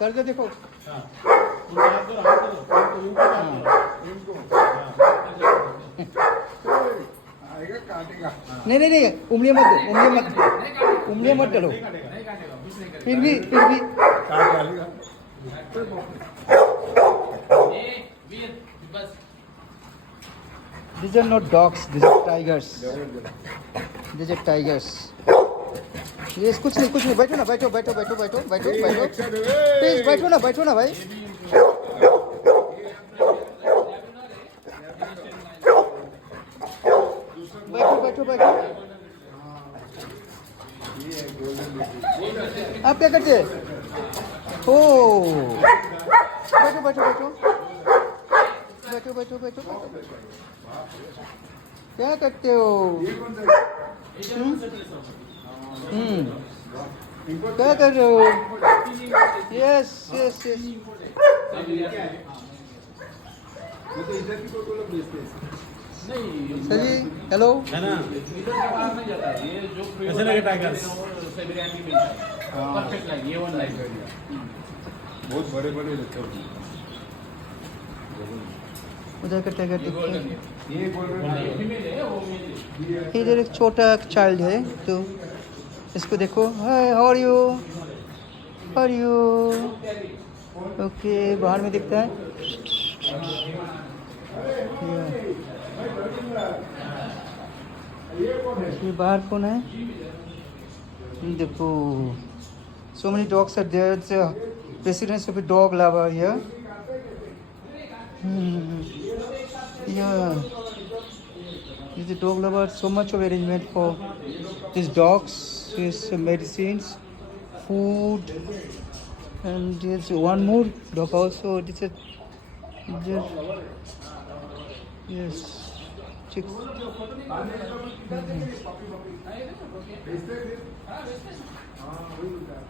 कर दे देखो। हाँ उनका हाथ दो इनको इनको आएगा काटेगा। नहीं नहीं नहीं, उंगलियां मत दो, उंगलियां मत डालो। नहीं काटेगा कुछ नहीं करेगा। फिर भी काट डालेगा। वीर बस these are not dogs, these are tigers. These are tigers. ये कुछ नहीं, बैठो ना, बैठो प्लीज, बैठो ना भाई। बैठो। आप क्या करते हैं? ओ बैठो। क्या करते हो? क्या कर रहे हो? यस। वो तो इधर की फोटो लोग भेजते हैं। सही, हेलो। है ना इधर से बाहर नहीं जाता है। ये जो कैसे लगे टाइगर्स? साइबेरियन की मिलता है परफेक्ट लाइन, ये वन लाइन। बहुत बड़े बड़े रहते हैं। उधर का टाइगर देखते हैं। ये बोल रहे हैं फीमेल है वो मेल है। इधर एक छोटा चाइल्ड है, तो इसको देखो। हाय, हाउ आर यू? ओके, बाहर में दिखता है। ये बाहर कौन है? देखो, so many dogs are there. It's a residence of a dog lover here. Yeah, he's a dog lover. So much of arrangement for these dogs. His medicines, food, and there's one more dog also. This is yes, chicks. भेजते हैं। हाँ वही होता है।